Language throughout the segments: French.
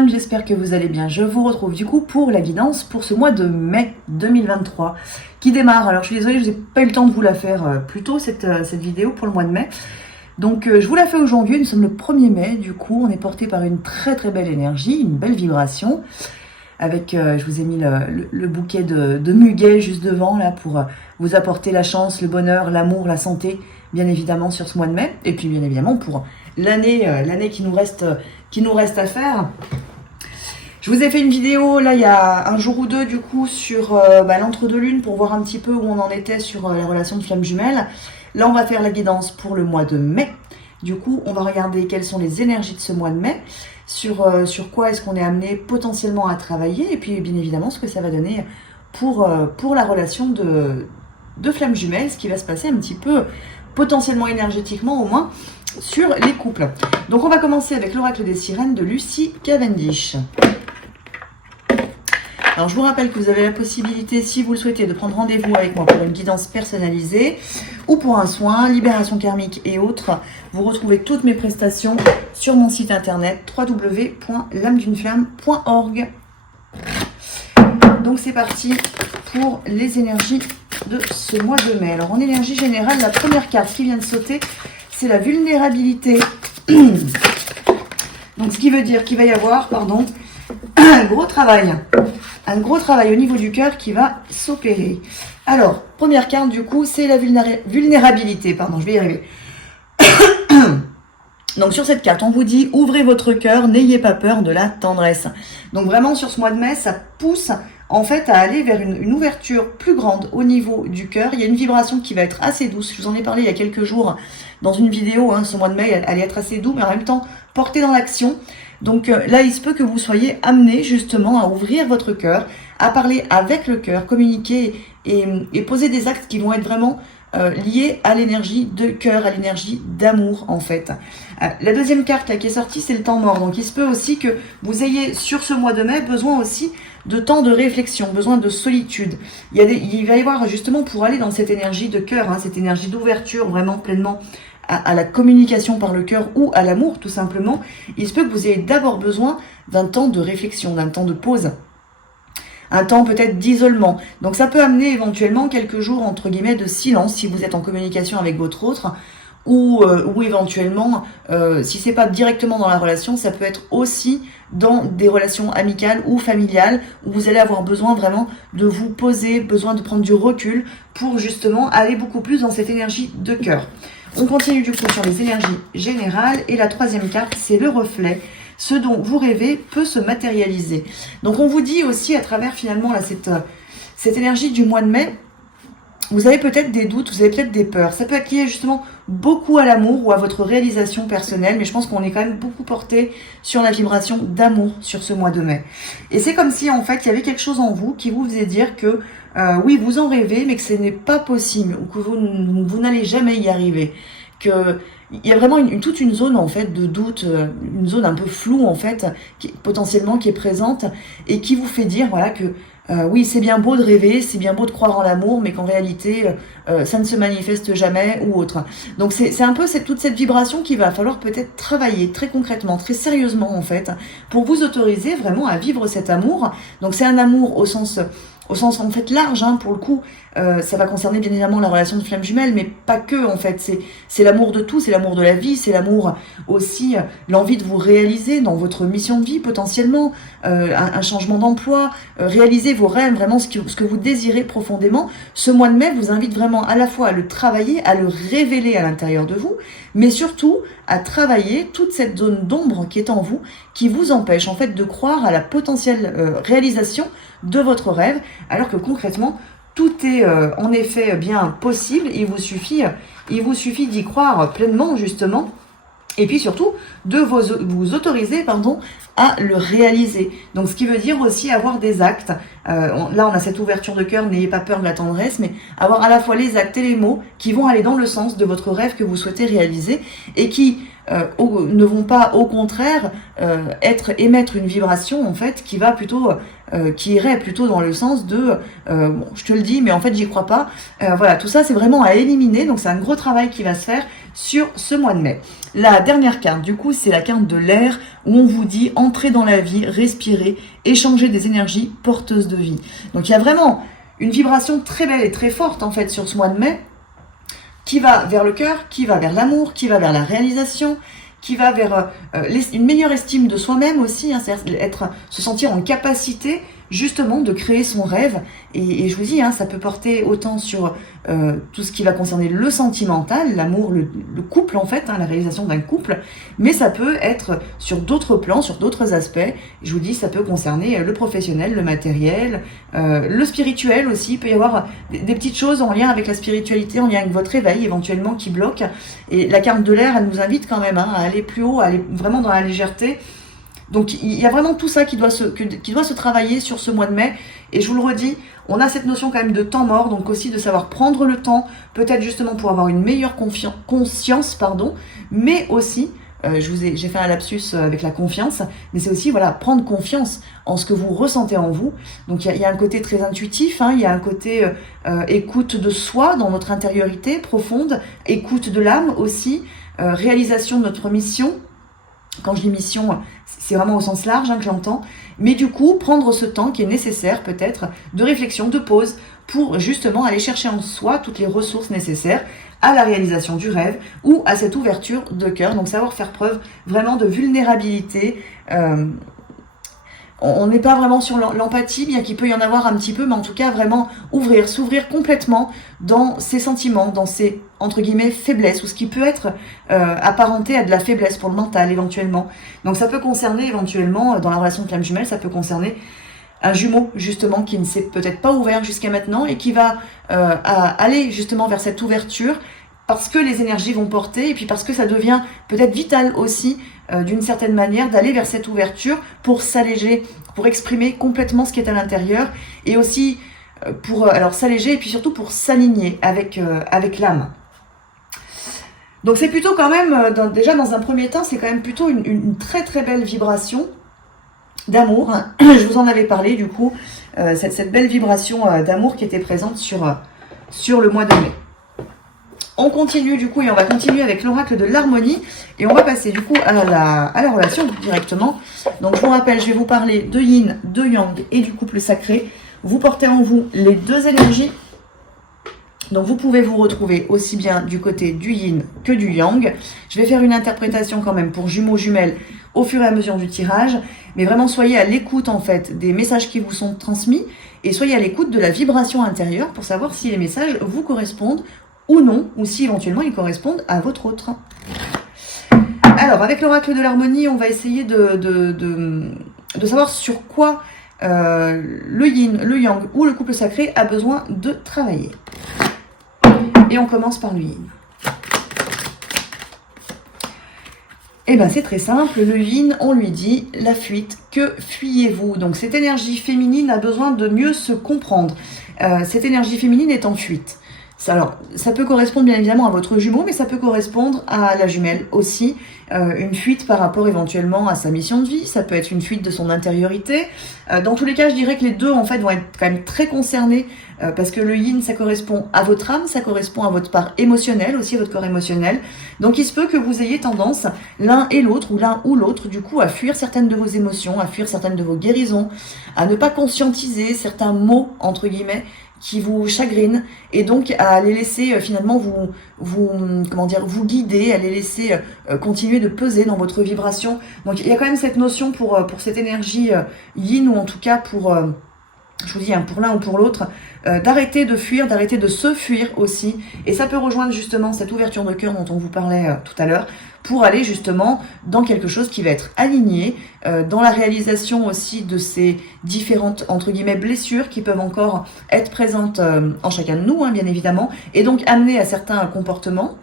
flammes, j'espère que vous allez bien. Je vous retrouve du coup pour la guidance pour ce mois de mai 2023 qui démarre. Alors je suis désolée, je n'ai pas eu le temps de vous la faire plus tôt cette vidéo pour le mois de mai. Donc je vous la fais aujourd'hui, nous sommes le 1er mai, du coup on est porté par une très très belle énergie, une belle vibration. Avec, je vous ai mis le bouquet de muguet juste devant là pour vous apporter la chance, le bonheur, l'amour, la santé, bien évidemment sur ce mois de mai. Et puis bien évidemment pour l'année qui nous reste à faire. Je vous ai fait une vidéo là il y a un jour ou deux du coup sur l'entre-deux lunes pour voir un petit peu où on en était sur la relation de flamme jumelle. Là on va faire la guidance pour le mois de mai. Du coup on va regarder quelles sont les énergies de ce mois de mai, sur quoi est-ce qu'on est amené potentiellement à travailler et puis bien évidemment ce que ça va donner pour la relation de flamme jumelle, ce qui va se passer un petit peu potentiellement énergétiquement au moins sur les couples. Donc on va commencer avec l'oracle des sirènes de Lucy Cavendish. Alors je vous rappelle que vous avez la possibilité, si vous le souhaitez, de prendre rendez-vous avec moi pour une guidance personnalisée ou pour un soin, libération karmique et autres. Vous retrouvez toutes mes prestations sur mon site internet www.lameduneflamme.org. Donc c'est parti pour les énergies de ce mois de mai. Alors en énergie générale, la première carte qui vient de sauter, c'est la vulnérabilité. Donc ce qui veut dire qu'il va y avoir, un gros travail au niveau du cœur qui va s'opérer. Alors, première carte du coup, c'est la vulnérabilité. Je vais y arriver. Donc sur cette carte, on vous dit, ouvrez votre cœur, n'ayez pas peur de la tendresse. Donc vraiment sur ce mois de mai, ça pousse en fait à aller vers une ouverture plus grande au niveau du cœur. Il y a une vibration qui va être assez douce. Je vous en ai parlé il y a quelques jours dans une vidéo. Ce mois de mai, elle allait être assez douce, mais en même temps portée dans l'action. Donc là, il se peut que vous soyez amené justement à ouvrir votre cœur, à parler avec le cœur, communiquer et poser des actes qui vont être vraiment liés à l'énergie de cœur, à l'énergie d'amour en fait. La deuxième carte là, qui est sortie, c'est le temps mort. Donc il se peut aussi que vous ayez sur ce mois de mai besoin aussi de temps de réflexion, besoin de solitude. Il va y avoir justement pour aller dans cette énergie de cœur, cette énergie d'ouverture vraiment pleinement à la communication par le cœur ou à l'amour tout simplement, il se peut que vous ayez d'abord besoin d'un temps de réflexion, d'un temps de pause, un temps peut-être d'isolement. Donc ça peut amener éventuellement quelques jours entre guillemets de silence si vous êtes en communication avec votre autre, ou éventuellement, si c'est pas directement dans la relation, ça peut être aussi dans des relations amicales ou familiales où vous allez avoir besoin vraiment de vous poser, besoin de prendre du recul pour justement aller beaucoup plus dans cette énergie de cœur. On continue du coup sur les énergies générales et la troisième carte, c'est le reflet. Ce dont vous rêvez peut se matérialiser. Donc on vous dit aussi à travers finalement là, cette énergie du mois de mai, vous avez peut-être des doutes, vous avez peut-être des peurs. Ça peut être lié justement beaucoup à l'amour ou à votre réalisation personnelle, mais je pense qu'on est quand même beaucoup porté sur la vibration d'amour sur ce mois de mai. Et c'est comme si en fait il y avait quelque chose en vous qui vous faisait dire que oui, vous en rêvez, mais que ce n'est pas possible, ou que vous n'allez jamais y arriver. Il y a vraiment toute une zone en fait de doute, une zone un peu floue en fait, potentiellement qui est présente, et qui vous fait dire voilà que oui, c'est bien beau de rêver, c'est bien beau de croire en l'amour, mais qu'en réalité, ça ne se manifeste jamais ou autre. Donc c'est un peu toute cette vibration qu'il va falloir peut-être travailler très concrètement, très sérieusement en fait, pour vous autoriser vraiment à vivre cet amour. Donc c'est un amour au sens en fait large, pour le coup, ça va concerner bien évidemment la relation de flamme jumelle, mais pas que en fait, c'est l'amour de tout, c'est l'amour de la vie, c'est l'amour aussi, l'envie de vous réaliser dans votre mission de vie potentiellement, un changement d'emploi, réaliser vos rêves, vraiment ce que vous désirez profondément. Ce mois de mai vous invite vraiment à la fois à le travailler, à le révéler à l'intérieur de vous, mais surtout à travailler toute cette zone d'ombre qui est en vous, qui vous empêche en fait de croire à la potentielle réalisation de votre rêve, alors que concrètement tout est en effet bien possible. Il vous suffit d'y croire pleinement justement, et puis surtout de vous autoriser à le réaliser. Donc ce qui veut dire aussi avoir des actes. Là on a cette ouverture de cœur, n'ayez pas peur de la tendresse, mais avoir à la fois les actes et les mots qui vont aller dans le sens de votre rêve que vous souhaitez réaliser, et qui ne vont pas au contraire émettre une vibration en fait qui va plutôt qui irait plutôt dans le sens de bon, je te le dis, mais en fait j'y crois pas. Voilà, tout ça c'est vraiment à éliminer, donc c'est un gros travail qui va se faire sur ce mois de mai. La dernière carte, du coup, c'est la carte de l'air, où on vous dit entrer dans la vie, respirer, échanger des énergies porteuses de vie. Donc il y a vraiment une vibration très belle et très forte en fait sur ce mois de mai, qui va vers le cœur, qui va vers l'amour, qui va vers la réalisation, qui va vers une meilleure estime de soi-même aussi, hein, c'est-à-dire se sentir en capacité justement de créer son rêve. Et je vous dis, hein, ça peut porter autant sur tout ce qui va concerner le sentimental, l'amour, le couple en fait, hein, la réalisation d'un couple, mais ça peut être sur d'autres plans, sur d'autres aspects. Je vous dis, ça peut concerner le professionnel, le matériel, le spirituel aussi. Il peut y avoir des petites choses en lien avec la spiritualité, en lien avec votre réveil éventuellement qui bloque. Et la carte de l'air, elle nous invite quand même hein, à aller plus haut, à aller vraiment dans la légèreté. Donc il y a vraiment tout ça qui doit se travailler sur ce mois de mai. Et je vous le redis, on a cette notion quand même de temps mort, donc aussi de savoir prendre le temps, peut-être justement pour avoir une meilleure conscience, mais aussi, j'ai fait un lapsus avec la confiance, mais c'est aussi voilà, prendre confiance en ce que vous ressentez en vous. Donc il y a un côté très intuitif, hein, il y a un côté écoute de soi dans notre intériorité profonde, écoute de l'âme aussi, réalisation de notre mission. Quand je dis mission, c'est vraiment au sens large hein, que j'entends. Mais du coup, prendre ce temps qui est nécessaire peut-être de réflexion, de pause, pour justement aller chercher en soi toutes les ressources nécessaires à la réalisation du rêve ou à cette ouverture de cœur. Donc savoir faire preuve vraiment de vulnérabilité. On n'est pas vraiment sur l'empathie, bien qu'il peut y en avoir un petit peu, mais en tout cas vraiment s'ouvrir complètement dans ses sentiments, dans ses, entre guillemets, faiblesses, ou ce qui peut être apparenté à de la faiblesse pour le mental éventuellement. Donc ça peut concerner éventuellement, dans la relation de flamme jumelle, ça peut concerner un jumeau justement qui ne s'est peut-être pas ouvert jusqu'à maintenant et qui va aller justement vers cette ouverture, parce que les énergies vont porter, et puis parce que ça devient peut-être vital aussi, d'une certaine manière, d'aller vers cette ouverture pour s'alléger, pour exprimer complètement ce qui est à l'intérieur, et aussi pour alors s'alléger, et puis surtout pour s'aligner avec l'âme. Donc c'est plutôt quand même, déjà dans un premier temps, c'est quand même plutôt une très très belle vibration d'amour. Je vous en avais parlé du coup, cette belle vibration d'amour qui était présente sur le mois de mai. On continue du coup et on va continuer avec l'oracle de l'harmonie et on va passer du coup à la relation directement. Donc je vous rappelle, je vais vous parler de yin, de yang et du couple sacré. Vous portez en vous les deux énergies. Donc vous pouvez vous retrouver aussi bien du côté du yin que du yang. Je vais faire une interprétation quand même pour jumeaux, jumelles au fur et à mesure du tirage. Mais vraiment soyez à l'écoute en fait des messages qui vous sont transmis et soyez à l'écoute de la vibration intérieure pour savoir si les messages vous correspondent ou non, ou si éventuellement ils correspondent à votre autre. Alors, avec l'oracle de l'harmonie, on va essayer de savoir sur quoi le yin, le yang ou le couple sacré a besoin de travailler. Et on commence par le yin. Eh bien, c'est très simple. Le yin, on lui dit la fuite. Que fuyez-vous? Donc, cette énergie féminine a besoin de mieux se comprendre. Cette énergie féminine est en fuite. Alors, ça peut correspondre bien évidemment à votre jumeau, mais ça peut correspondre à la jumelle aussi. Une fuite par rapport éventuellement à sa mission de vie, ça peut être une fuite de son intériorité. Dans tous les cas, je dirais que les deux en fait vont être quand même très concernés parce que le yin, ça correspond à votre âme, ça correspond à votre part émotionnelle, aussi à votre corps émotionnel. Donc il se peut que vous ayez tendance, l'un et l'autre, ou l'un ou l'autre, du coup, à fuir certaines de vos émotions, à fuir certaines de vos guérisons, à ne pas conscientiser certains mots, entre guillemets, qui vous chagrinent, et donc à les laisser finalement vous guider, à les laisser continuer de peser dans votre vibration. Donc il y a quand même cette notion pour cette énergie yin, ou en tout cas pour je vous dis, hein, pour l'un ou pour l'autre, d'arrêter de fuir, d'arrêter de se fuir aussi. Et ça peut rejoindre justement cette ouverture de cœur dont on vous parlait tout à l'heure, pour aller justement dans quelque chose qui va être aligné, dans la réalisation aussi de ces différentes, entre guillemets, blessures qui peuvent encore être présentes en chacun de nous, hein, bien évidemment, et donc amener à certains comportements,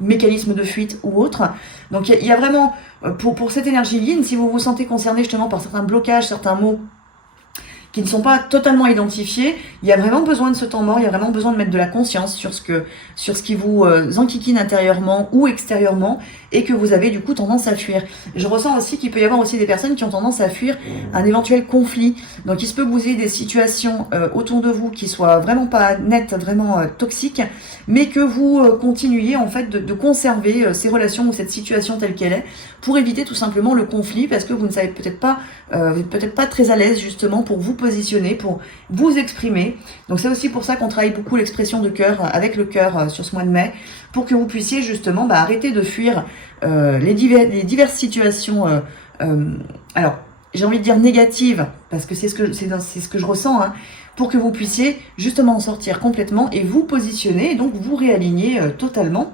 mécanismes de fuite ou autres. Donc il y a vraiment, pour cette énergie yin, si vous vous sentez concerné justement par certains blocages, certains mots, qui ne sont pas totalement identifiés, il y a vraiment besoin de ce temps mort, il y a vraiment besoin de mettre de la conscience sur ce qui vous enquiquine intérieurement ou extérieurement et que vous avez du coup tendance à fuir. Je ressens aussi qu'il peut y avoir aussi des personnes qui ont tendance à fuir un éventuel conflit. Donc il se peut que vous ayez des situations autour de vous qui soient vraiment pas nettes, vraiment toxiques, mais que vous continuiez en fait de conserver ces relations ou cette situation telle qu'elle est pour éviter tout simplement le conflit parce que vous ne savez peut-être pas, vous n'êtes peut-être pas très à l'aise justement pour vous positionner, pour vous exprimer. Donc c'est aussi pour ça qu'on travaille beaucoup l'expression de cœur avec le cœur sur ce mois de mai, pour que vous puissiez justement arrêter de fuir les diverses situations. Alors j'ai envie de dire négatives parce que c'est ce que je ressens. Pour que vous puissiez justement en sortir complètement et vous positionner et donc vous réaligner totalement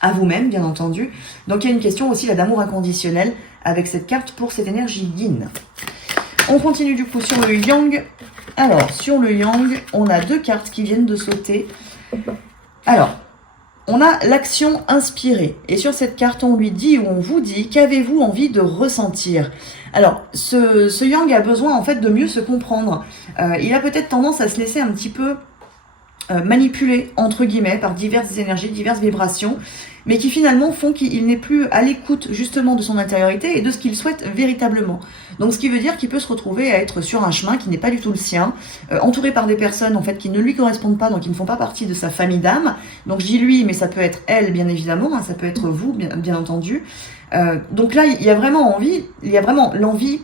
à vous-même, bien entendu. Donc il y a une question aussi là d'amour inconditionnel avec cette carte pour cette énergie yin. On continue du coup sur le yang. Alors, sur le yang, on a deux cartes qui viennent de sauter. Alors, on a l'action inspirée. Et sur cette carte, on lui dit ou on vous dit, qu'avez-vous envie de ressentir? Alors, ce yang a besoin en fait de mieux se comprendre. Il a peut-être tendance à se laisser un petit peu manipuler, entre guillemets, par diverses énergies, diverses vibrations, mais qui finalement font qu'il n'est plus à l'écoute justement de son intériorité et de ce qu'il souhaite véritablement. Donc ce qui veut dire qu'il peut se retrouver à être sur un chemin qui n'est pas du tout le sien, entouré par des personnes en fait qui ne lui correspondent pas, donc qui ne font pas partie de sa famille d'âme. Donc je dis lui, mais ça peut être elle bien évidemment, ça peut être vous bien entendu. Donc là il y a vraiment envie, il y a vraiment l'envie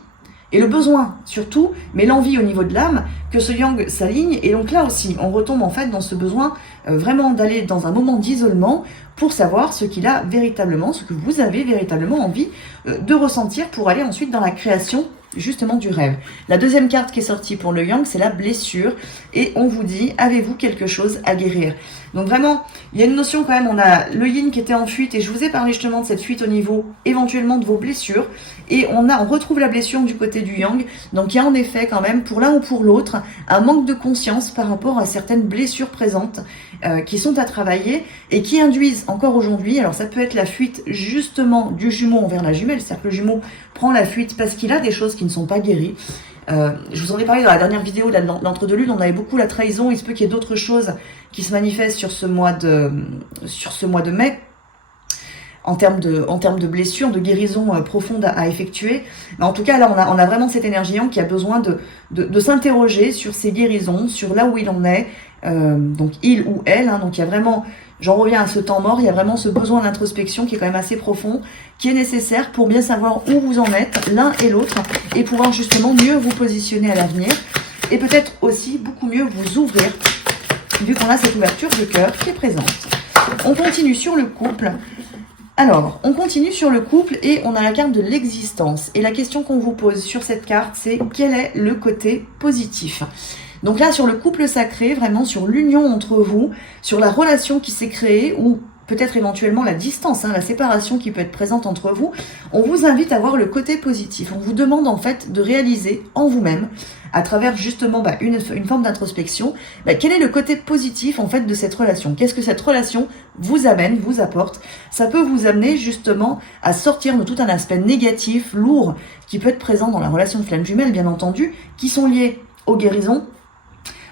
et le besoin surtout, mais l'envie au niveau de l'âme, que ce yang s'aligne. Et donc là aussi, on retombe en fait dans ce besoin vraiment d'aller dans un moment d'isolement pour savoir ce qu'il a véritablement, ce que vous avez véritablement envie de ressentir pour aller ensuite dans la création justement du rêve. La deuxième carte qui est sortie pour le yang, c'est la blessure. Et on vous dit, avez-vous quelque chose à guérir? Donc vraiment, il y a une notion quand même, on a le yin qui était en fuite, et je vous ai parlé justement de cette fuite au niveau éventuellement de vos blessures, et on retrouve la blessure du côté du yang. Donc il y a en effet quand même, pour l'un ou pour l'autre, un manque de conscience par rapport à certaines blessures présentes qui sont à travailler, et qui induisent encore aujourd'hui, alors ça peut être la fuite justement du jumeau envers la jumelle, c'est-à-dire que le jumeau prend la fuite parce qu'il a des choses qui ne sont pas guéries. Je vous en ai parlé dans la dernière vidéo de l'entre-deux-lunes, on avait beaucoup la trahison, il se peut qu'il y ait d'autres choses qui se manifestent sur ce mois de mai, en termes de blessures, de guérison profonde à effectuer. Mais en tout cas, là, on a vraiment cette énergie qui a besoin de s'interroger sur ses guérisons, sur là où il en est, donc il ou elle, donc il y a vraiment, j'en reviens à ce temps mort, il y a vraiment ce besoin d'introspection qui est quand même assez profond, qui est nécessaire pour bien savoir où vous en êtes, l'un et l'autre, et pouvoir justement mieux vous positionner à l'avenir, et peut-être aussi beaucoup mieux vous ouvrir, vu qu'on a cette ouverture de cœur qui est présente. On continue sur le couple. Alors, on continue sur le couple et on a la carte de l'existence. Et la question qu'on vous pose sur cette carte, c'est quel est le côté positif? Donc là, sur le couple sacré, vraiment sur l'union entre vous, sur la relation qui s'est créée, ou peut-être éventuellement la distance, la séparation qui peut être présente entre vous, on vous invite à voir le côté positif. On vous demande en fait de réaliser en vous-même, à travers justement une forme d'introspection, quel est le côté positif en fait de cette relation. Qu'est-ce que cette relation vous amène, vous apporte? Ça peut vous amener justement à sortir de tout un aspect négatif, lourd, qui peut être présent dans la relation de flamme jumelle, bien entendu, qui sont liés aux guérisons,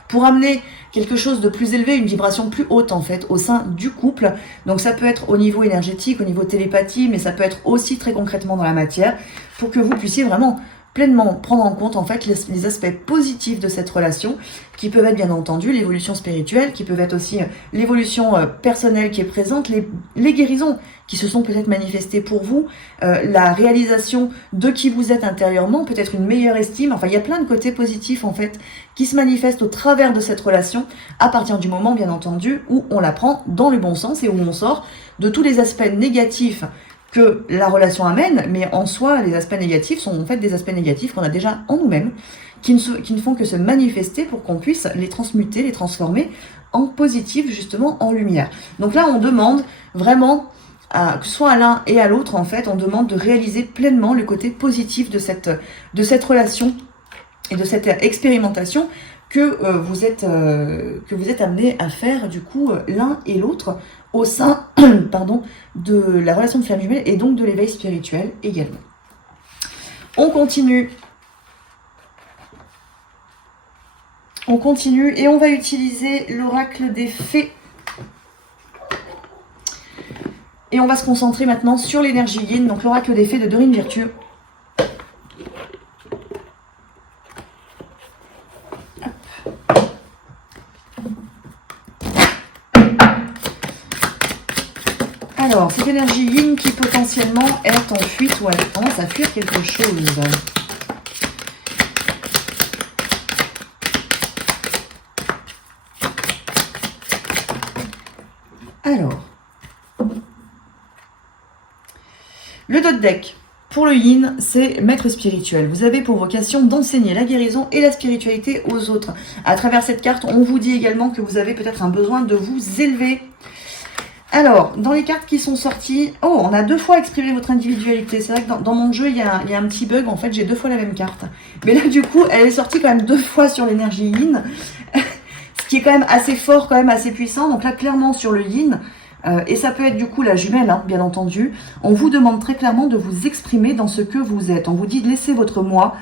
pour amener quelque chose de plus élevé, une vibration plus haute en fait au sein du couple. Donc ça peut être au niveau énergétique, au niveau télépathie, mais ça peut être aussi très concrètement dans la matière, pour que vous puissiez vraiment pleinement prendre en compte en fait les aspects positifs de cette relation, qui peuvent être bien entendu l'évolution spirituelle, qui peuvent être aussi l'évolution personnelle qui est présente, les guérisons qui se sont peut-être manifestées pour vous, la réalisation de qui vous êtes intérieurement, peut-être une meilleure estime. Enfin, il y a plein de côtés positifs en fait qui se manifestent au travers de cette relation, à partir du moment bien entendu où on la prend dans le bon sens et où on sort de tous les aspects négatifs que la relation amène, mais en soi, les aspects négatifs sont en fait des aspects négatifs qu'on a déjà en nous-mêmes, qui ne font que se manifester pour qu'on puisse les transmuter, les transformer en positif, justement en lumière. Donc là, on demande vraiment, que ce soit à l'un et à l'autre, en fait, on demande de réaliser pleinement le côté positif de cette relation et de cette expérimentation que vous êtes amenés à faire, du coup, l'un et l'autre, au sein de la relation de flamme jumelle et donc de l'éveil spirituel également. On continue On continue et on va utiliser l'oracle des fées. Et on va se concentrer maintenant sur l'énergie yin, donc l'oracle des fées de Dorine Virtue. Alors, cette énergie yin qui potentiellement est en fuite ou a tendance à fuir quelque chose. Alors, le dot deck, pour le yin, c'est maître spirituel. Vous avez pour vocation d'enseigner la guérison et la spiritualité aux autres. À travers cette carte, on vous dit également que vous avez peut-être un besoin de vous élever. Alors, dans les cartes qui sont sorties... Oh, on a 2 fois exprimé votre individualité. C'est vrai que dans mon jeu, il y a un petit bug. En fait, j'ai 2 fois la même carte. Mais là, du coup, elle est sortie quand même 2 fois sur l'énergie yin. Ce qui est quand même assez fort, quand même assez puissant. Donc là, clairement, sur le yin... et ça peut être du coup la jumelle, hein, bien entendu. On vous demande très clairement de vous exprimer dans ce que vous êtes. On vous dit de laisser votre moi,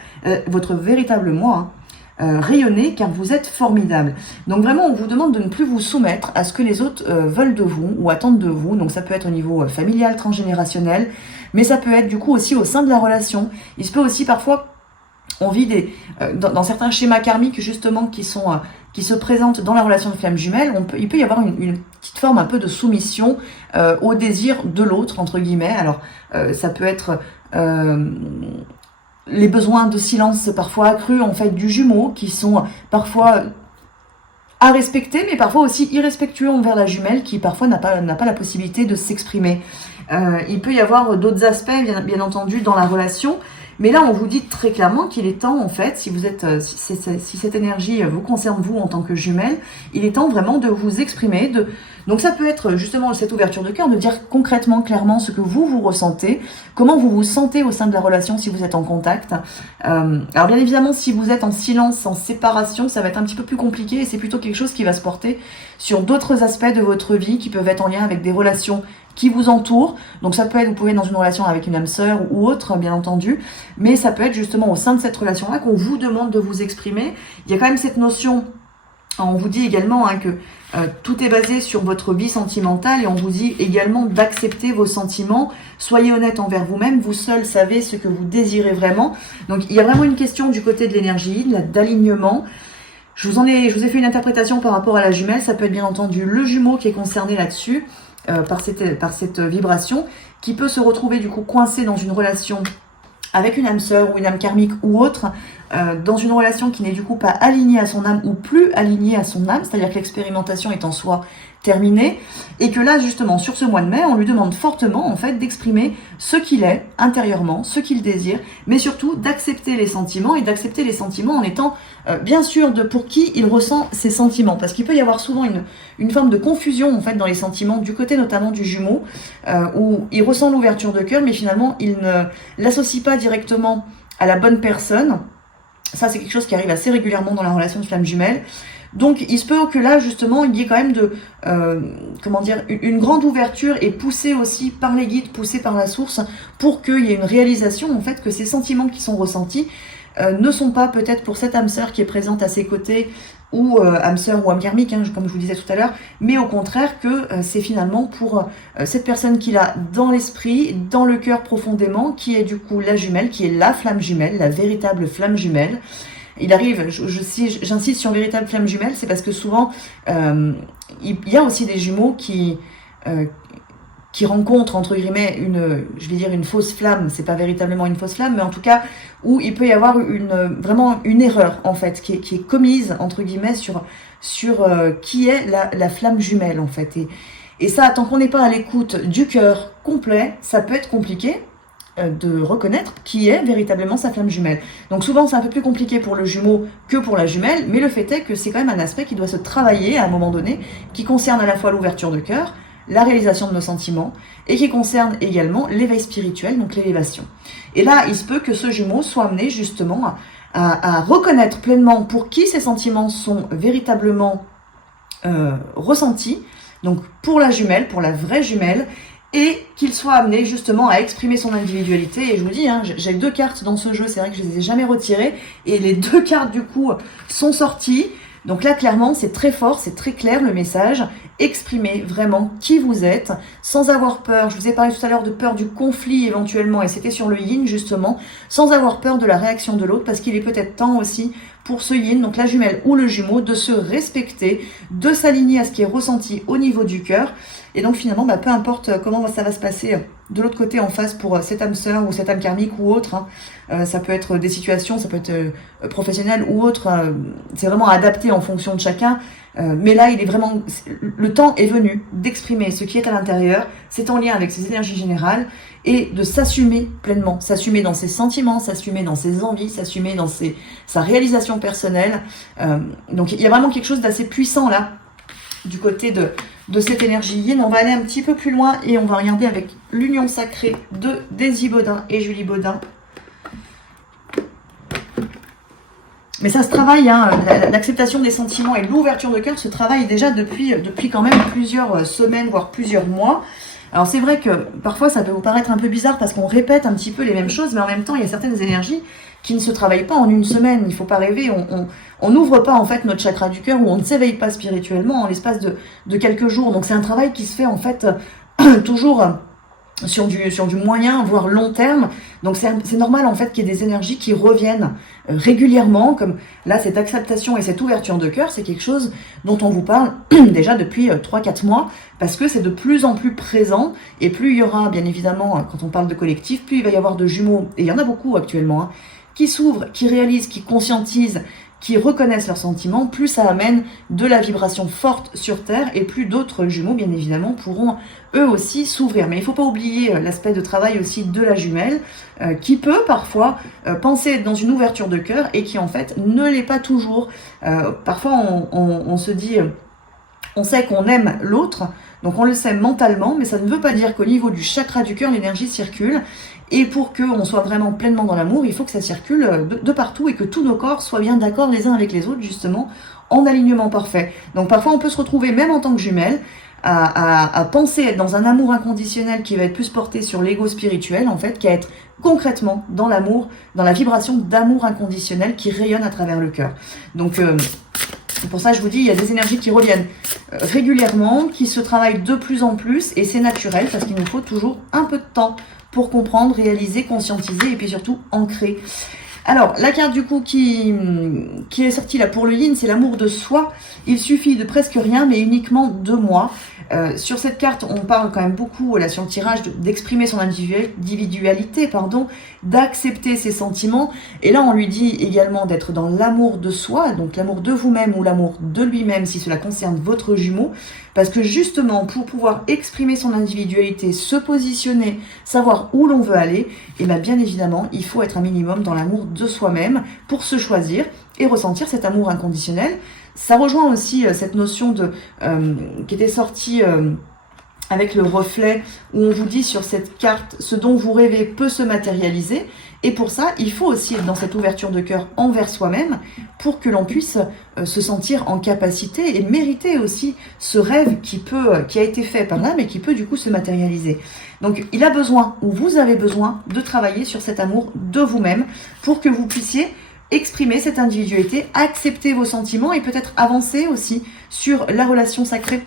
votre véritable moi, rayonner, car vous êtes formidable. Donc vraiment, on vous demande de ne plus vous soumettre à ce que les autres veulent de vous ou attendent de vous. Donc ça peut être au niveau familial, transgénérationnel, mais ça peut être du coup aussi au sein de la relation. Il se peut aussi parfois... On vit dans certains schémas karmiques justement qui se présentent dans la relation de flamme jumelle, il peut y avoir une petite forme un peu de soumission au désir de l'autre, entre guillemets. Alors ça peut être les besoins de silence parfois accrus en fait du jumeau, qui sont parfois à respecter, mais parfois aussi irrespectueux envers la jumelle, qui parfois n'a pas la possibilité de s'exprimer. Il peut y avoir d'autres aspects, bien entendu, dans la relation. Mais là, on vous dit très clairement qu'il est temps, en fait, si cette énergie vous concerne vous en tant que jumelle, il est temps vraiment de vous exprimer. Donc ça peut être justement cette ouverture de cœur, de dire concrètement, clairement ce que vous ressentez, comment vous vous sentez au sein de la relation si vous êtes en contact. Alors bien évidemment, si vous êtes en silence, en séparation, ça va être un petit peu plus compliqué et c'est plutôt quelque chose qui va se porter sur d'autres aspects de votre vie qui peuvent être en lien avec des relations qui vous entourent. Donc ça peut être, vous pouvez être dans une relation avec une âme sœur ou autre, bien entendu, mais ça peut être justement au sein de cette relation-là qu'on vous demande de vous exprimer. Il y a quand même cette notion, on vous dit également que tout est basé sur votre vie sentimentale et on vous dit également d'accepter vos sentiments. Soyez honnête envers vous-même, vous seul savez ce que vous désirez vraiment. Donc il y a vraiment une question du côté de l'énergie, d'alignement. Je vous ai fait une interprétation par rapport à la jumelle. Ça peut être bien entendu le jumeau qui est concerné là-dessus. Par cette vibration, qui peut se retrouver du coup coincé dans une relation avec une âme sœur ou une âme karmique ou autre, dans une relation qui n'est du coup pas alignée à son âme ou plus alignée à son âme, c'est-à-dire que l'expérimentation est en soi terminée, et que là justement sur ce mois de mai, on lui demande fortement en fait d'exprimer ce qu'il est intérieurement, ce qu'il désire, mais surtout d'accepter les sentiments, et d'accepter les sentiments en étant bien sûr de pour qui il ressent ces sentiments, parce qu'il peut y avoir souvent une forme de confusion en fait dans les sentiments, du côté notamment du jumeau, où il ressent l'ouverture de cœur, mais finalement il ne l'associe pas directement à la bonne personne. Ça, c'est quelque chose qui arrive assez régulièrement dans la relation de flamme jumelle. Donc, il se peut que là, justement, il y ait quand même une grande ouverture et poussée aussi par les guides, poussée par la source, pour qu'il y ait une réalisation, en fait, que ces sentiments qui sont ressentis ne sont pas peut-être pour cette âme sœur qui est présente à ses côtés, ou âme sœur ou âme karmique, comme je vous disais tout à l'heure, mais au contraire que c'est finalement pour cette personne qu'il a dans l'esprit, dans le cœur profondément, qui est du coup la jumelle, qui est la flamme jumelle, la véritable flamme jumelle. Il arrive, j'insiste sur véritable flamme jumelle, c'est parce que souvent, il y a aussi des jumeaux qui rencontrent, entre guillemets, une fausse flamme. C'est pas véritablement une fausse flamme, mais en tout cas, où il peut y avoir vraiment une erreur, en fait, qui est commise, entre guillemets, sur qui est la flamme jumelle, en fait. Et ça, tant qu'on n'est pas à l'écoute du cœur complet, ça peut être compliqué de reconnaître qui est véritablement sa flamme jumelle. Donc souvent c'est un peu plus compliqué pour le jumeau que pour la jumelle, mais le fait est que c'est quand même un aspect qui doit se travailler à un moment donné, qui concerne à la fois l'ouverture de cœur, la réalisation de nos sentiments, et qui concerne également l'éveil spirituel, donc l'élévation. Et là, il se peut que ce jumeau soit amené justement à reconnaître pleinement pour qui ces sentiments sont véritablement ressentis, donc pour la jumelle, pour la vraie jumelle, et qu'il soit amené justement à exprimer son individualité. Et je vous dis, j'ai 2 cartes dans ce jeu, c'est vrai que je les ai jamais retirées, et les 2 cartes du coup sont sorties. Donc là, clairement, c'est très fort, c'est très clair le message. Exprimez vraiment qui vous êtes, sans avoir peur. Je vous ai parlé tout à l'heure de peur du conflit éventuellement, et c'était sur le yin justement, sans avoir peur de la réaction de l'autre, parce qu'il est peut-être temps aussi pour ce yin, donc la jumelle ou le jumeau, de se respecter, de s'aligner à ce qui est ressenti au niveau du cœur. Et donc finalement, peu importe comment ça va se passer de l'autre côté en face pour cette âme sœur ou cette âme karmique ou autre, ça peut être des situations, ça peut être professionnel ou autre, c'est vraiment adapté en fonction de chacun. Mais là, il est vraiment, le temps est venu d'exprimer ce qui est à l'intérieur, c'est en lien avec ses énergies générales, et de s'assumer pleinement, s'assumer dans ses sentiments, s'assumer dans ses envies, s'assumer dans sa réalisation personnelle. Donc il y a vraiment quelque chose d'assez puissant là, du côté de cette énergie yin. On va aller un petit peu plus loin et on va regarder avec l'union sacrée de Daisy Bodin et Julie Bodin. Mais ça se travaille, l'acceptation des sentiments et l'ouverture de cœur se travaille déjà depuis quand même plusieurs semaines, voire plusieurs mois. Alors c'est vrai que parfois ça peut vous paraître un peu bizarre parce qu'on répète un petit peu les mêmes choses, mais en même temps il y a certaines énergies qui ne se travaillent pas en une semaine. Il ne faut pas rêver, on n'ouvre pas en fait notre chakra du cœur ou on ne s'éveille pas spirituellement en l'espace de quelques jours. Donc c'est un travail qui se fait en fait toujours sur du moyen, voire long terme. Donc c'est normal en fait qu'il y ait des énergies qui reviennent régulièrement, comme là cette acceptation et cette ouverture de cœur, c'est quelque chose dont on vous parle déjà depuis 3-4 mois, parce que c'est de plus en plus présent, et plus il y aura, bien évidemment, quand on parle de collectif, plus il va y avoir de jumeaux, et il y en a beaucoup actuellement, qui s'ouvrent, qui réalisent, qui conscientisent, qui reconnaissent leurs sentiments, plus ça amène de la vibration forte sur Terre, et plus d'autres jumeaux, bien évidemment, pourront eux aussi s'ouvrir. Mais il ne faut pas oublier l'aspect de travail aussi de la jumelle, qui peut parfois penser être dans une ouverture de cœur, et qui en fait ne l'est pas toujours. Parfois on se dit, on sait qu'on aime l'autre, donc on le sait mentalement, mais ça ne veut pas dire qu'au niveau du chakra du cœur, l'énergie circule. Et pour qu'on soit vraiment pleinement dans l'amour, il faut que ça circule de partout et que tous nos corps soient bien d'accord les uns avec les autres, justement, en alignement parfait. Donc parfois, on peut se retrouver, même en tant que jumelle, à penser être dans un amour inconditionnel qui va être plus porté sur l'ego spirituel, en fait, qu'à être concrètement dans l'amour, dans la vibration d'amour inconditionnel qui rayonne à travers le cœur. Donc c'est pour ça que je vous dis, il y a des énergies qui reviennent régulièrement, qui se travaillent de plus en plus, et c'est naturel parce qu'il nous faut toujours un peu de temps pour comprendre, réaliser, conscientiser et puis surtout ancrer. Alors, la carte du coup qui est sortie là pour le yin, c'est l'amour de soi. Il suffit de presque rien, mais uniquement 2 mois. Sur cette carte, on parle quand même beaucoup, là sur le tirage, d'exprimer son individualité, d'accepter ses sentiments. Et là, on lui dit également d'être dans l'amour de soi, donc l'amour de vous-même ou l'amour de lui-même, si cela concerne votre jumeau. Parce que justement, pour pouvoir exprimer son individualité, se positionner, savoir où l'on veut aller, et bien évidemment, il faut être un minimum dans l'amour de soi-même pour se choisir et ressentir cet amour inconditionnel. Ça rejoint aussi cette notion qui était sortie avec le reflet, où on vous dit sur cette carte, ce dont vous rêvez peut se matérialiser. Et pour ça, il faut aussi être dans cette ouverture de cœur envers soi-même pour que l'on puisse se sentir en capacité et mériter aussi ce rêve qui a été fait par l'âme et qui peut du coup se matérialiser. Donc il a besoin, ou vous avez besoin, de travailler sur cet amour de vous-même pour que vous puissiez exprimer cette individualité, accepter vos sentiments et peut-être avancer aussi sur la relation sacrée.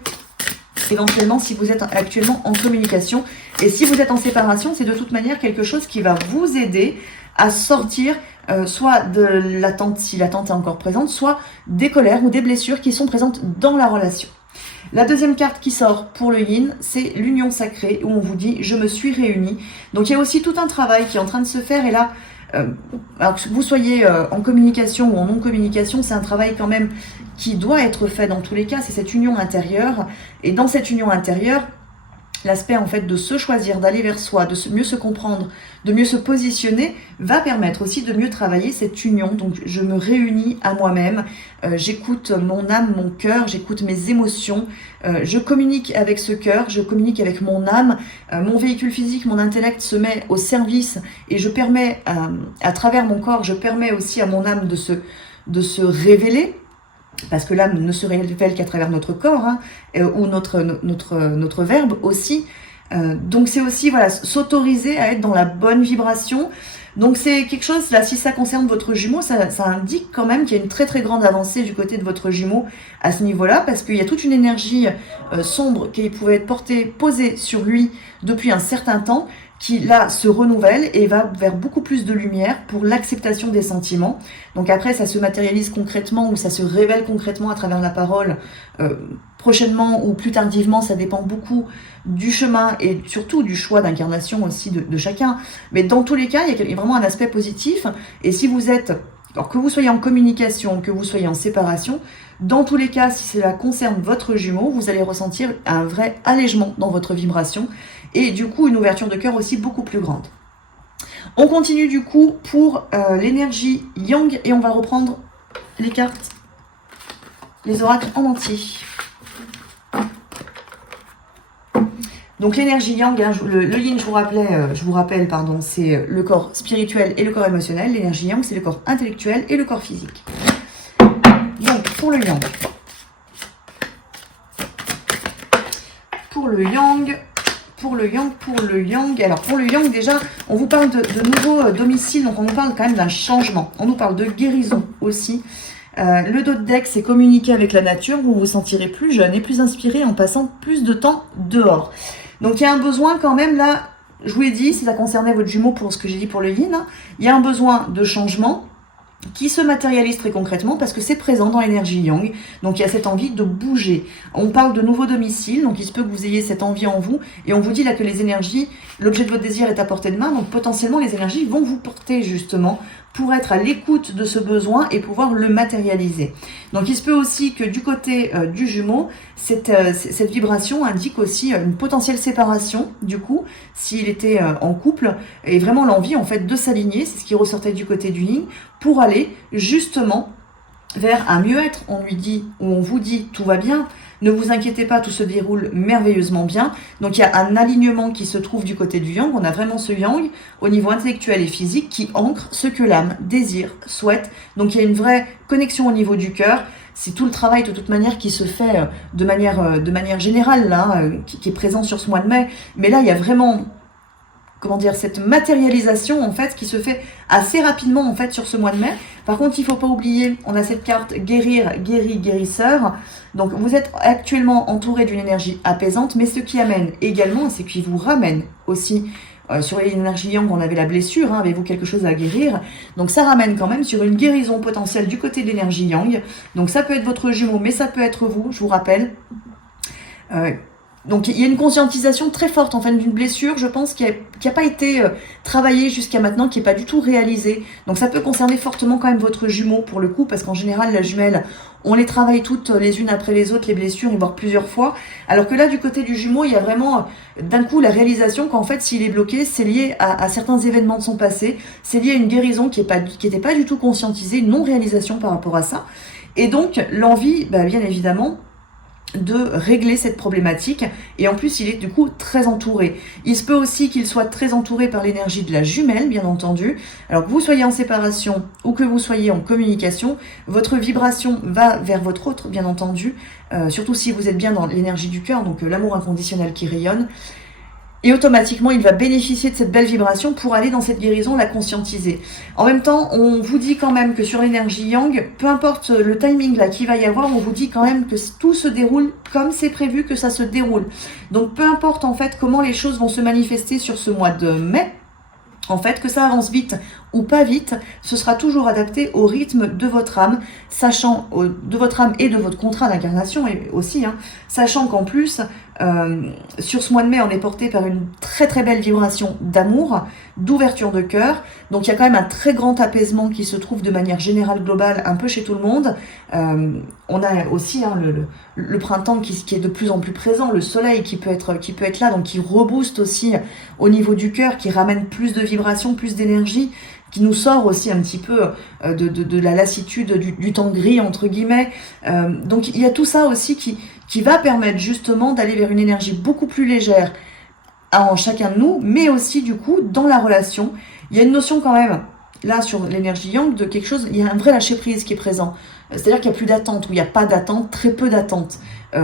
Éventuellement, si vous êtes actuellement en communication et si vous êtes en séparation, c'est de toute manière quelque chose qui va vous aider à sortir soit de l'attente, si l'attente est encore présente, soit des colères ou des blessures qui sont présentes dans la relation. La deuxième carte qui sort pour le yin, c'est l'union sacrée, où on vous dit « je me suis réunie ». Donc il y a aussi tout un travail qui est en train de se faire, et là, alors que vous soyez en communication ou en non-communication, c'est un travail quand même qui doit être fait dans tous les cas, c'est cette union intérieure. Et dans cette union intérieure, l'aspect en fait de se choisir, d'aller vers soi, de mieux se comprendre, de mieux se positionner, va permettre aussi de mieux travailler cette union. Donc je me réunis à moi-même, j'écoute mon âme, mon cœur, j'écoute mes émotions, je communique avec ce cœur, je communique avec mon âme, mon véhicule physique, mon intellect se met au service et je permets, à travers mon corps, je permets aussi à mon âme de se révéler. Parce que l'âme ne se révèle qu'à travers notre corps, ou notre verbe aussi. Donc c'est aussi voilà, s'autoriser à être dans la bonne vibration. Donc c'est quelque chose, là, si ça concerne votre jumeau, ça indique quand même qu'il y a une très très grande avancée du côté de votre jumeau à ce niveau-là, parce qu'il y a toute une énergie sombre qui pouvait être posée sur lui depuis un certain temps, qui là se renouvelle et va vers beaucoup plus de lumière pour l'acceptation des sentiments. Donc après, ça se matérialise concrètement ou ça se révèle concrètement à travers la parole prochainement ou plus tardivement, ça dépend beaucoup du chemin et surtout du choix d'incarnation aussi de chacun. Mais dans tous les cas, il y a vraiment un aspect positif. Et si vous êtes, alors que vous soyez en communication, que vous soyez en séparation, dans tous les cas, si cela concerne votre jumeau, vous allez ressentir un vrai allègement dans votre vibration et du coup une ouverture de cœur aussi beaucoup plus grande. On continue du coup pour l'énergie Yang et on va reprendre les cartes, les oracles en entier. Donc l'énergie Yang, hein, le Yin, je vous rappelle, c'est le corps spirituel et le corps émotionnel. L'énergie Yang, c'est le corps intellectuel et le corps physique. Donc pour le Yang. Pour le Yang. Alors pour le Yang, déjà, on vous parle de nouveaux domiciles, donc on nous parle quand même d'un changement. On nous parle de guérison aussi. Le dos de deck, c'est communiquer avec la nature. Vous vous sentirez plus jeune et plus inspiré en passant plus de temps dehors. Donc il y a un besoin quand même là, je vous l'ai dit, si ça concernait votre jumeau pour ce que j'ai dit pour le Yin, hein, il y a un besoin de changement qui se matérialise très concrètement parce que c'est présent dans l'énergie Yang. Donc il y a cette envie de bouger. On parle de nouveaux domiciles, donc il se peut que vous ayez cette envie en vous. Et on vous dit là que les énergies, l'objet de votre désir est à portée de main, donc potentiellement les énergies vont vous porter justement pour être à l'écoute de ce besoin et pouvoir le matérialiser. Donc il se peut aussi que du côté du jumeau, cette vibration indique aussi une potentielle séparation, du coup, s'il était en couple, et vraiment l'envie en fait de s'aligner, c'est ce qui ressortait du côté du Yin, pour aller justement vers un mieux-être. On lui dit, ou on vous dit, tout va bien, ne vous inquiétez pas, tout se déroule merveilleusement bien. Donc il y a un alignement qui se trouve du côté du Yang. On a vraiment ce Yang au niveau intellectuel et physique qui ancre ce que l'âme désire, souhaite. Donc il y a une vraie connexion au niveau du cœur. C'est tout le travail de toute manière qui se fait de manière générale, là, qui est présent sur ce mois de mai. Mais là, il y a vraiment, comment dire, cette matérialisation en fait qui se fait assez rapidement en fait sur ce mois de mai. Par contre, il ne faut pas oublier, on a cette carte guérir, guéri, guérisseur. Donc vous êtes actuellement entouré d'une énergie apaisante, mais ce qui amène également, c'est qui vous ramène aussi sur l'énergie Yang, on avait la blessure, hein, avez-vous quelque chose à guérir? Donc ça ramène quand même sur une guérison potentielle du côté de l'énergie Yang. Donc ça peut être votre jumeau, mais ça peut être vous, je vous rappelle. Donc il y a une conscientisation très forte en fait d'une blessure, je pense, qui a pas été travaillée jusqu'à maintenant, qui n'est pas du tout réalisée. Donc ça peut concerner fortement quand même votre jumeau pour le coup, parce qu'en général la jumelle, on les travaille toutes les unes après les autres, les blessures, et voire plusieurs fois. Alors que là du côté du jumeau, il y a vraiment d'un coup la réalisation qu'en fait s'il est bloqué, c'est lié à certains événements de son passé, c'est lié à une guérison qui n'était pas du tout conscientisée, une non-réalisation par rapport à ça. Et donc l'envie, bien évidemment, de régler cette problématique, et en plus il est du coup très entouré. Il se peut aussi qu'il soit très entouré par l'énergie de la jumelle, bien entendu. Alors que vous soyez en séparation ou que vous soyez en communication, votre vibration va vers votre autre, bien entendu, surtout si vous êtes bien dans l'énergie du cœur, donc l'amour inconditionnel qui rayonne. Et automatiquement, il va bénéficier de cette belle vibration pour aller dans cette guérison, la conscientiser. En même temps, on vous dit quand même que sur l'énergie Yang, peu importe le timing là qu'il va y avoir, on vous dit quand même que tout se déroule comme c'est prévu que ça se déroule. Donc peu importe en fait comment les choses vont se manifester sur ce mois de mai, en fait, que ça avance vite ou pas vite, ce sera toujours adapté au rythme de votre âme, sachant de votre âme et de votre contrat d'incarnation aussi, hein, sachant qu'en plus, sur ce mois de mai, on est porté par une très très belle vibration d'amour, d'ouverture de cœur. Donc il y a quand même un très grand apaisement qui se trouve de manière générale, globale, un peu chez tout le monde. On a aussi le printemps qui est de plus en plus présent, le soleil qui peut être là, donc qui rebooste aussi au niveau du cœur, qui ramène plus de vibrations, plus d'énergie, qui nous sort aussi un petit peu de la lassitude du temps gris, entre guillemets. Donc il y a tout ça aussi qui va permettre justement d'aller vers une énergie beaucoup plus légère en chacun de nous, mais aussi du coup dans la relation. Il y a une notion quand même là sur l'énergie yang de quelque chose, il y a un vrai lâcher prise qui est présent. C'est-à-dire qu'il n'y a plus d'attente, ou il n'y a pas d'attente, très peu d'attente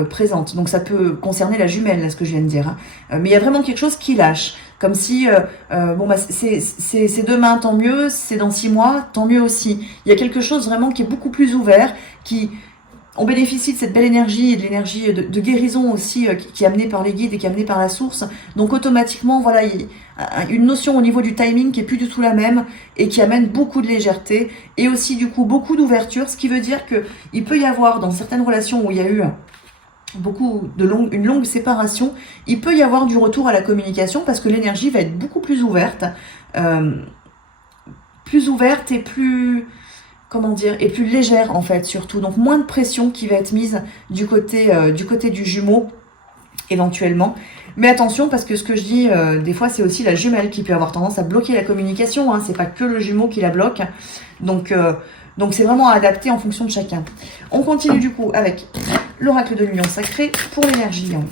présente. Donc ça peut concerner la jumelle, là, ce que je viens de dire. Hein. Mais il y a vraiment quelque chose qui lâche. Comme si, bon, bah, c'est demain, tant mieux, c'est dans 6 mois, tant mieux aussi. Il y a quelque chose vraiment qui est beaucoup plus ouvert, qui... On bénéficie de cette belle énergie et de l'énergie de guérison aussi qui est amenée par les guides et qui est amenée par la source. Donc automatiquement, voilà, il y a une notion au niveau du timing qui est plus du tout la même et qui amène beaucoup de légèreté et aussi du coup beaucoup d'ouverture, ce qui veut dire que il peut y avoir dans certaines relations où il y a eu une longue séparation, il peut y avoir du retour à la communication parce que l'énergie va être beaucoup plus ouverte et plus... comment dire, et plus légère en fait surtout, donc moins de pression qui va être mise du côté du jumeau éventuellement, mais attention parce que ce que je dis des fois c'est aussi la jumelle qui peut avoir tendance à bloquer la communication, hein. C'est pas que le jumeau qui la bloque, donc c'est vraiment à adapter en fonction de chacun. On continue du coup avec l'oracle de l'union sacrée pour l'énergie yang.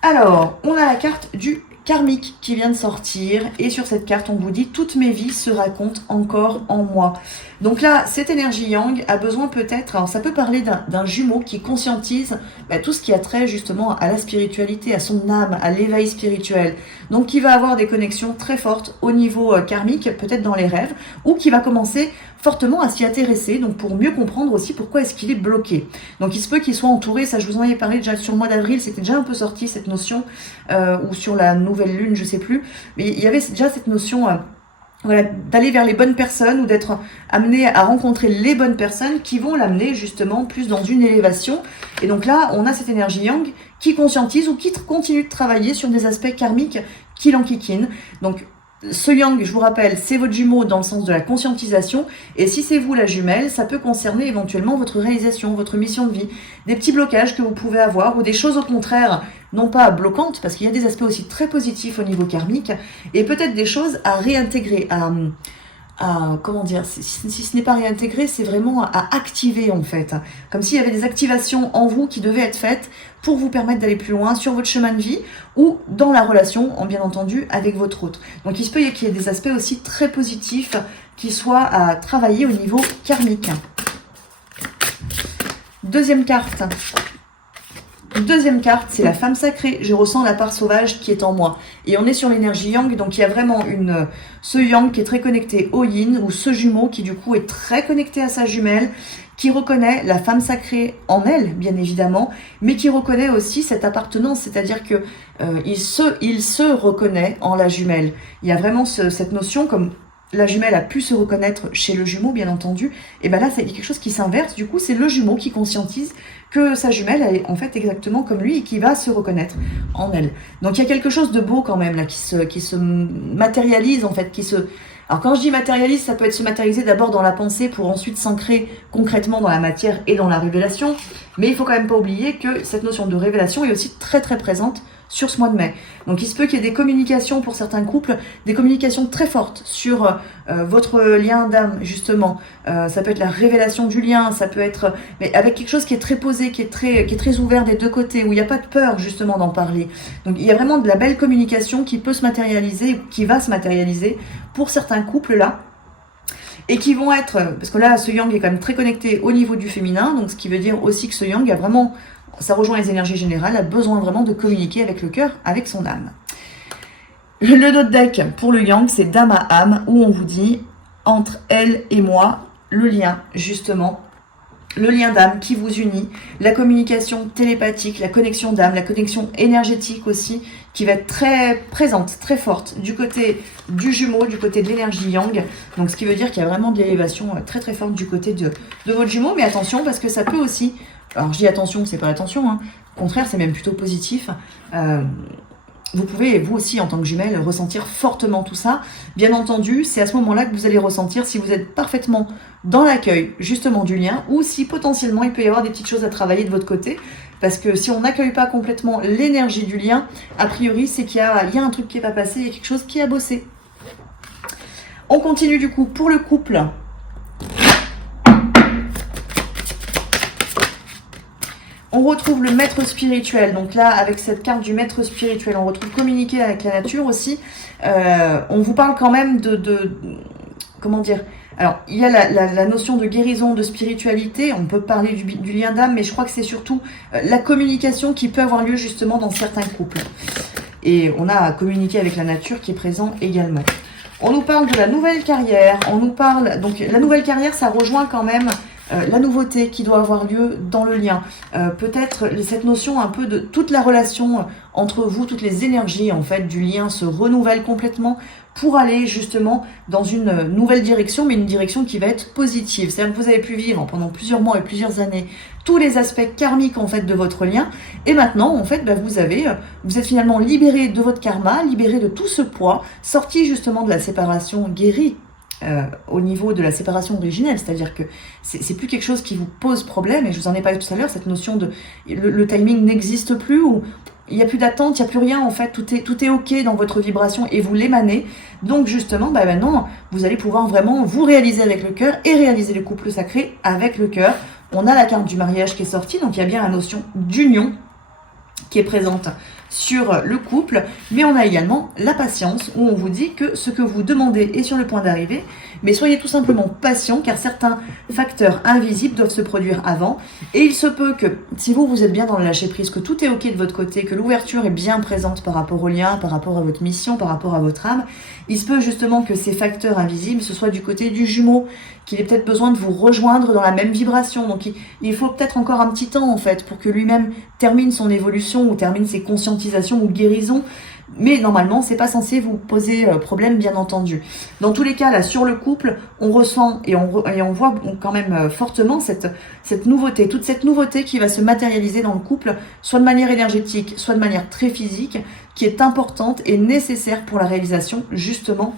Alors on a la carte du karmique qui vient de sortir et sur cette carte on vous dit toutes mes vies se racontent encore en moi. Donc là cette énergie yang a besoin peut-être, alors ça peut parler d'un jumeau qui conscientise tout ce qui a trait justement à la spiritualité, à son âme, à l'éveil spirituel, donc qui va avoir des connexions très fortes au niveau karmique, peut-être dans les rêves, ou qui va commencer fortement à s'y intéresser, donc pour mieux comprendre aussi pourquoi est-ce qu'il est bloqué. Donc il se peut qu'il soit entouré, ça je vous en avais parlé déjà sur le mois d'avril, c'était déjà un peu sorti cette notion, ou sur la nouvelle lune, je sais plus, mais il y avait déjà cette notion voilà, d'aller vers les bonnes personnes ou d'être amené à rencontrer les bonnes personnes qui vont l'amener justement plus dans une élévation. Et donc là, on a cette énergie yang qui conscientise ou qui continue de travailler sur des aspects karmiques qui l'enquiquinent. Donc ce yang, je vous rappelle, c'est votre jumeau dans le sens de la conscientisation. Et si c'est vous la jumelle, ça peut concerner éventuellement votre réalisation, votre mission de vie, des petits blocages que vous pouvez avoir ou des choses au contraire, non pas bloquantes, parce qu'il y a des aspects aussi très positifs au niveau karmique, et peut-être des choses à réintégrer, comment dire, si ce n'est pas réintégrer, c'est vraiment à activer en fait. Comme s'il y avait des activations en vous qui devaient être faites pour vous permettre d'aller plus loin sur votre chemin de vie ou dans la relation, bien entendu, avec votre hôte. Donc il se peut qu'il y ait des aspects aussi très positifs qui soient à travailler au niveau karmique. Deuxième carte. Deuxième carte, c'est la femme sacrée. Je ressens la part sauvage qui est en moi. Et on est sur l'énergie yang, donc il y a vraiment ce yang qui est très connecté au yin, ou ce jumeau qui du coup est très connecté à sa jumelle, qui reconnaît la femme sacrée en elle, bien évidemment, mais qui reconnaît aussi cette appartenance, c'est-à-dire que il se reconnaît en la jumelle. Il y a vraiment cette notion comme... La jumelle a pu se reconnaître chez le jumeau, bien entendu. Et bien là, c'est quelque chose qui s'inverse. Du coup, c'est le jumeau qui conscientise que sa jumelle est en fait exactement comme lui et qui va se reconnaître en elle. Donc, il y a quelque chose de beau quand même là qui se matérialise en fait, Alors quand je dis matérialise, ça peut être se matérialiser d'abord dans la pensée pour ensuite s'ancrer concrètement dans la matière et dans la révélation. Mais il faut quand même pas oublier que cette notion de révélation est aussi très très présente sur ce mois de mai. Donc il se peut qu'il y ait des communications pour certains couples, des communications très fortes sur votre lien d'âme justement. Ça peut être la révélation du lien, ça peut être mais avec quelque chose qui est très posé, qui est très ouvert des deux côtés, où il n'y a pas de peur justement d'en parler. Donc il y a vraiment de la belle communication qui peut se matérialiser, qui va se matérialiser pour certains couples là. Et qui vont être, parce que là ce yang est quand même très connecté au niveau du féminin, donc ce qui veut dire aussi que ce yang a vraiment, ça rejoint les énergies générales, a besoin vraiment de communiquer avec le cœur, avec son âme. Le dos de deck pour le yang, c'est d'âme à âme, où on vous dit, entre elle et moi, le lien, justement, le lien d'âme qui vous unit, la communication télépathique, la connexion d'âme, la connexion énergétique aussi, qui va être très présente, très forte, du côté du jumeau, du côté de l'énergie yang. Donc ce qui veut dire qu'il y a vraiment de l'élévation très très forte du côté de votre jumeau, mais attention, parce que ça peut aussi... Alors je dis attention, c'est pas attention, hein. Au contraire, c'est même plutôt positif. Vous pouvez, vous aussi, en tant que jumelle, ressentir fortement tout ça. Bien entendu, c'est à ce moment-là que vous allez ressentir si vous êtes parfaitement dans l'accueil, justement, du lien, ou si potentiellement, il peut y avoir des petites choses à travailler de votre côté. Parce que si on n'accueille pas complètement l'énergie du lien, a priori, c'est qu'il y a un truc qui n'est pas passé, il y a quelque chose qui a bossé. On continue du coup pour le couple. On retrouve le maître spirituel. Donc là, avec cette carte du maître spirituel, on retrouve communiquer avec la nature aussi. On vous parle quand même comment dire? Alors, il y a la notion de guérison, de spiritualité. On peut parler du lien d'âme, mais je crois que c'est surtout la communication qui peut avoir lieu justement dans certains couples. Et on a à communiquer avec la nature qui est présent également. On nous parle de la nouvelle carrière. On nous parle... Donc, la nouvelle carrière, ça rejoint quand même... la nouveauté qui doit avoir lieu dans le lien. Peut-être cette notion un peu de toute la relation entre vous, toutes les énergies en fait du lien se renouvellent complètement pour aller justement dans une nouvelle direction, mais une direction qui va être positive. C'est-à-dire que vous avez pu vivre pendant plusieurs mois et plusieurs années tous les aspects karmiques en fait de votre lien, et maintenant en fait vous êtes finalement libéré de votre karma, libéré de tout ce poids, sorti justement de la séparation, guéri au niveau de la séparation originelle, c'est-à-dire que c'est plus quelque chose qui vous pose problème, et je vous en ai parlé tout à l'heure, cette notion de le timing n'existe plus, ou il n'y a plus d'attente, il n'y a plus rien en fait, tout est ok dans votre vibration et vous l'émanez. Donc justement, maintenant, vous allez pouvoir vraiment vous réaliser avec le cœur et réaliser le couple sacré avec le cœur. On a la carte du mariage qui est sortie, donc il y a bien la notion d'union qui est présente sur le couple, mais on a également la patience, où on vous dit que ce que vous demandez est sur le point d'arriver, mais soyez tout simplement patient, car certains facteurs invisibles doivent se produire avant, et il se peut que, si vous êtes bien dans le lâcher-prise, que tout est ok de votre côté, que l'ouverture est bien présente par rapport au lien, par rapport à votre mission, par rapport à votre âme, il se peut justement que ces facteurs invisibles, ce soit du côté du jumeau, qu'il ait peut-être besoin de vous rejoindre dans la même vibration, donc il faut peut-être encore un petit temps en fait, pour que lui-même termine son évolution, ou termine ses conscientisations ou guérisons, mais normalement c'est pas censé vous poser problème, bien entendu. Dans tous les cas là sur le couple, on ressent et on voit quand même fortement cette nouveauté, toute cette nouveauté qui va se matérialiser dans le couple, soit de manière énergétique, soit de manière très physique, qui est importante et nécessaire pour la réalisation justement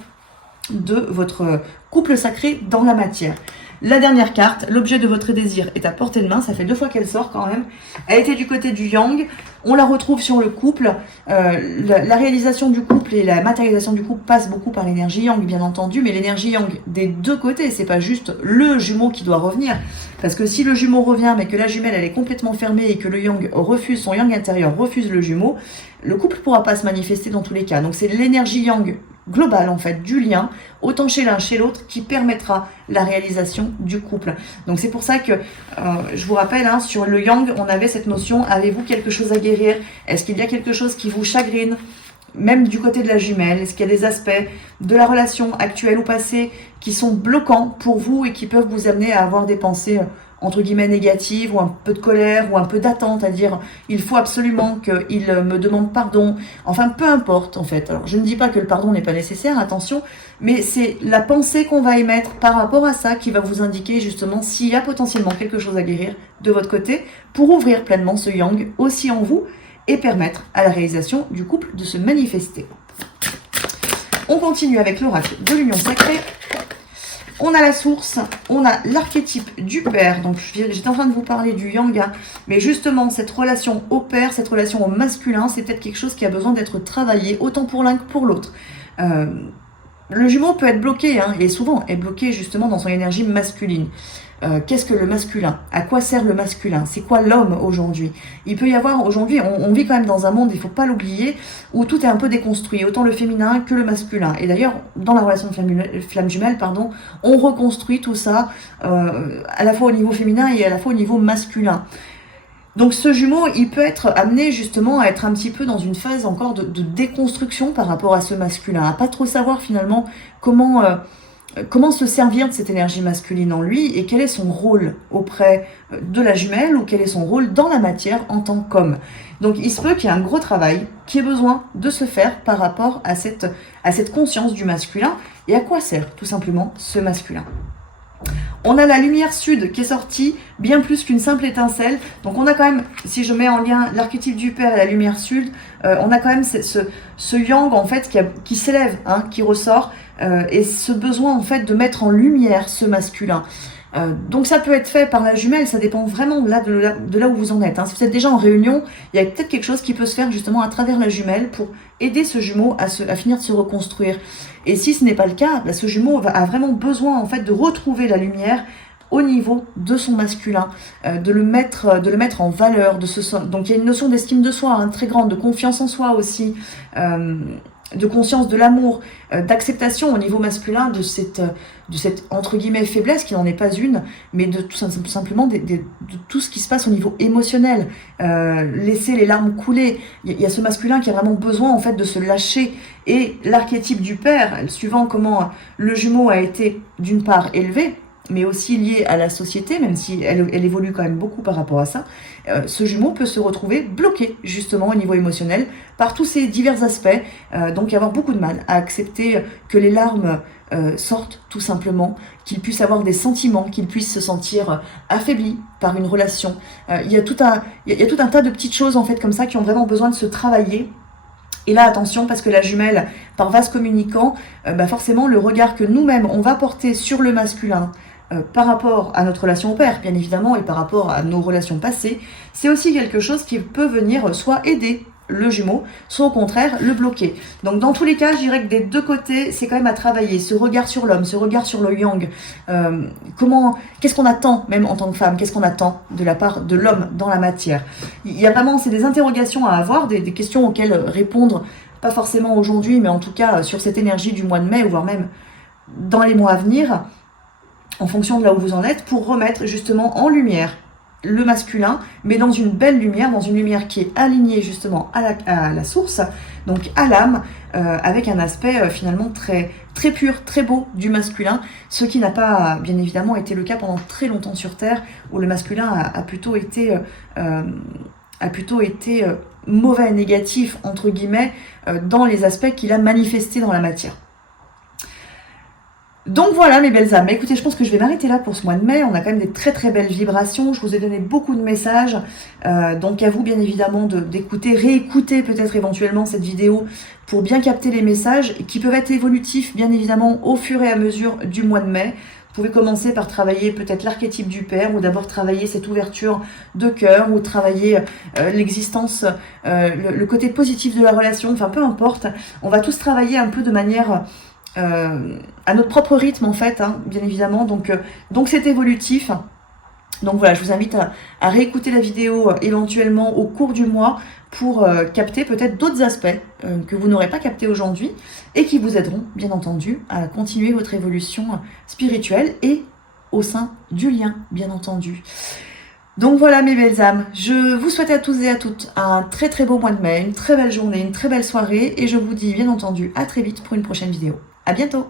de votre couple sacré dans la matière. La dernière carte, l'objet de votre désir est à portée de main, ça fait 2 fois qu'elle sort quand même. Elle était du côté du yang, on la retrouve sur le couple. La réalisation du couple et la matérialisation du couple passe beaucoup par l'énergie yang, bien entendu, mais l'énergie yang des deux côtés, c'est pas juste le jumeau qui doit revenir. Parce que si le jumeau revient, mais que la jumelle elle est complètement fermée et que le yang refuse, son yang intérieur refuse le jumeau, le couple ne pourra pas se manifester dans tous les cas. Donc c'est l'énergie yang globale en fait du lien, autant chez l'un chez l'autre, qui permettra la réalisation du couple. Donc c'est pour ça que je vous rappelle, sur le yang, on avait cette notion, avez-vous quelque chose à guérir? Est-ce qu'il y a quelque chose qui vous chagrine? Même du côté de la jumelle, est-ce qu'il y a des aspects de la relation actuelle ou passée qui sont bloquants pour vous et qui peuvent vous amener à avoir des pensées entre guillemets négatives, ou un peu de colère, ou un peu d'attente, à dire il faut absolument qu'il me demande pardon, enfin peu importe en fait. Alors je ne dis pas que le pardon n'est pas nécessaire, attention, mais c'est la pensée qu'on va émettre par rapport à ça qui va vous indiquer justement s'il y a potentiellement quelque chose à guérir de votre côté pour ouvrir pleinement ce yang aussi en vous et permettre à la réalisation du couple de se manifester. On continue avec l'oracle de l'union sacrée. On a la source, on a l'archétype du père. Donc j'étais en train de vous parler du yang, mais justement cette relation au père, cette relation au masculin, c'est peut-être quelque chose qui a besoin d'être travaillé autant pour l'un que pour l'autre. Le jumeau peut être bloqué, et souvent est bloqué justement dans son énergie masculine. Qu'est-ce que le masculin? À quoi sert le masculin? C'est quoi l'homme aujourd'hui? Il peut y avoir aujourd'hui, on vit quand même dans un monde, il ne faut pas l'oublier, où tout est un peu déconstruit, autant le féminin que le masculin. Et d'ailleurs, dans la relation de flamme jumelle, on reconstruit tout ça, à la fois au niveau féminin et à la fois au niveau masculin. Donc ce jumeau, il peut être amené justement à être un petit peu dans une phase encore de déconstruction par rapport à ce masculin, à pas trop savoir finalement comment se servir de cette énergie masculine en lui et quel est son rôle auprès de la jumelle ou quel est son rôle dans la matière en tant qu'homme. Donc il se peut qu'il y ait un gros travail qui ait besoin de se faire par rapport à cette conscience du masculin et à quoi sert tout simplement ce masculin. On a la lumière sud qui est sortie, bien plus qu'une simple étincelle. Donc on a quand même, si je mets en lien l'archétype du père et la lumière sud, on a quand même ce yang en fait qui s'élève, qui ressort, et ce besoin en fait de mettre en lumière ce masculin. Donc ça peut être fait par la jumelle, ça dépend vraiment de là où vous en êtes. Si vous êtes déjà en réunion, il y a peut-être quelque chose qui peut se faire justement à travers la jumelle pour aider ce jumeau à finir de se reconstruire. Et si ce n'est pas le cas, ce jumeau a vraiment besoin en fait de retrouver la lumière au niveau de son masculin, de le mettre en valeur, donc il y a une notion d'estime de soi très grande, de confiance en soi aussi, de conscience de l'amour, d'acceptation au niveau masculin de cette entre guillemets faiblesse qui n'en est pas une, mais de tout simplement de tout ce qui se passe au niveau émotionnel, laisser les larmes couler. Il y a ce masculin qui a vraiment besoin en fait de se lâcher, et l'archétype du père, suivant comment le jumeau a été d'une part élevé, mais aussi lié à la société, même si elle évolue quand même beaucoup par rapport à ça, ce jumeau peut se retrouver bloqué justement au niveau émotionnel par tous ces divers aspects, donc avoir beaucoup de mal à accepter que les larmes sortent tout simplement, qu'il puisse avoir des sentiments, qu'il puisse se sentir affaibli par une relation. Il y a tout un tas de petites choses en fait comme ça qui ont vraiment besoin de se travailler. Et là, attention, parce que la jumelle, par vase communicant, forcément, le regard que nous-mêmes, on va porter sur le masculin, par rapport à notre relation au père, bien évidemment, et par rapport à nos relations passées, c'est aussi quelque chose qui peut venir soit aider le jumeau, soit au contraire le bloquer. Donc dans tous les cas, je dirais que des deux côtés, c'est quand même à travailler, ce regard sur l'homme, ce regard sur le yang. Qu'est-ce qu'on attend, même en tant que femme, qu'est-ce qu'on attend de la part de l'homme dans la matière? Il y a vraiment, c'est des interrogations à avoir, des questions auxquelles répondre, pas forcément aujourd'hui, mais en tout cas sur cette énergie du mois de mai, voire même dans les mois à venir, en fonction de là où vous en êtes, pour remettre justement en lumière le masculin, mais dans une belle lumière, dans une lumière qui est alignée justement à la source, donc à l'âme, avec un aspect finalement très, très pur, très beau du masculin, ce qui n'a pas bien évidemment été le cas pendant très longtemps sur Terre, où le masculin a plutôt été mauvais, négatif, entre guillemets, dans les aspects qu'il a manifestés dans la matière. Donc voilà mes belles âmes, écoutez, je pense que je vais m'arrêter là pour ce mois de mai. On a quand même des très très belles vibrations, je vous ai donné beaucoup de messages, donc à vous bien évidemment d'écouter, réécouter peut-être éventuellement cette vidéo pour bien capter les messages qui peuvent être évolutifs bien évidemment au fur et à mesure du mois de mai. Vous pouvez commencer par travailler peut-être l'archétype du père, ou d'abord travailler cette ouverture de cœur, ou travailler l'existence, le côté positif de la relation, enfin peu importe. On va tous travailler un peu de manière à notre propre rythme en fait, bien évidemment, donc c'est évolutif. Donc voilà, je vous invite à réécouter la vidéo éventuellement au cours du mois pour capter peut-être d'autres aspects que vous n'aurez pas captés aujourd'hui et qui vous aideront bien entendu à continuer votre évolution spirituelle et au sein du lien bien entendu. Donc voilà mes belles âmes, je vous souhaite à tous et à toutes un très très beau mois de mai, une très belle journée, une très belle soirée, et je vous dis bien entendu à très vite pour une prochaine vidéo. À bientôt!